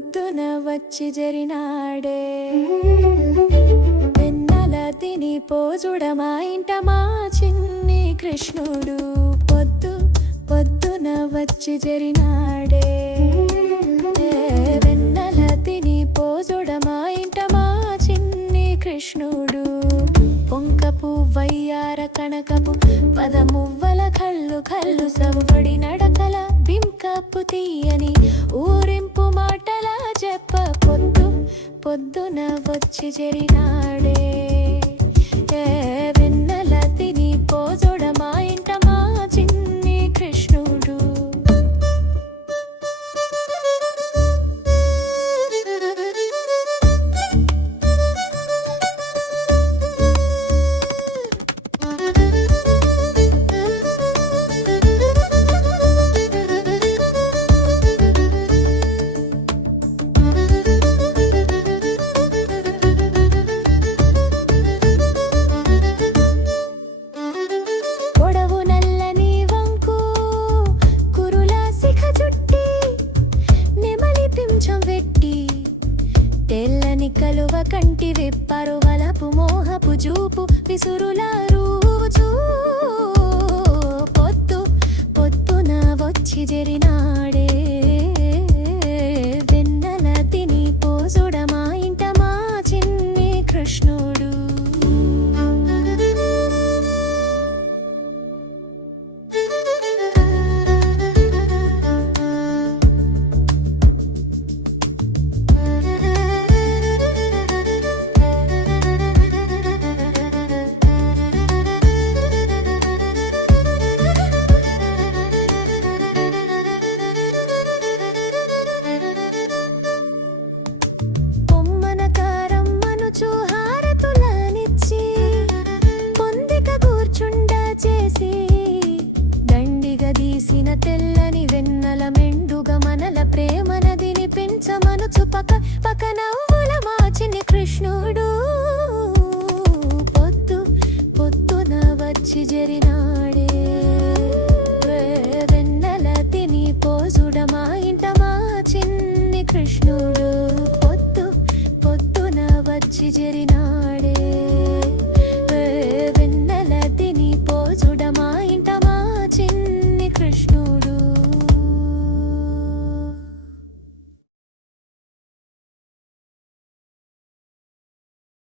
పొద్దున వచ్చి జరినాడే వెన్నెల తిని పోజుడ మా ఇంట మా చిన్ని కృష్ణుడు పొద్దున వచ్చి జరినాడే వెన్నెల తిని పోజుడ మా ఇంట మా చిన్ని కృష్ణుడు పొంక పువ్వయ్యార కనకపు పదమువ్వల కళ్ళు కళ్ళు సవ్వడి నడకల బింకప్పు తీయని ఊరింపు మాటల చెప్ప పొద్దున వచ్చి జరినాడే వెన్నెల తిని పోజుడ మా ఇంట మా చిన్ని కృష్ణుడు తెల్లని కలువ కంటి విప్పరు వలపు మోహపు జూపు విసురుల రూచు పొద్దున వచ్చి జరినాడే వెన్నెల తిని పోజుడ మా ఇంట మా చిన్ని కృష్ణుడు తెల్లని వెన్నెల మెండుగ మనల ప్రేమ నదిని పెంచమనుచు పక నవ్వుల మా చిన్ని కృష్ణుడు పొద్దున వచ్చి జరినాడే వెన్నెల తిని పోజుడ మా ఇంట మా చిన్ని కృష్ణుడు పొద్దున వచ్చి జరినాడే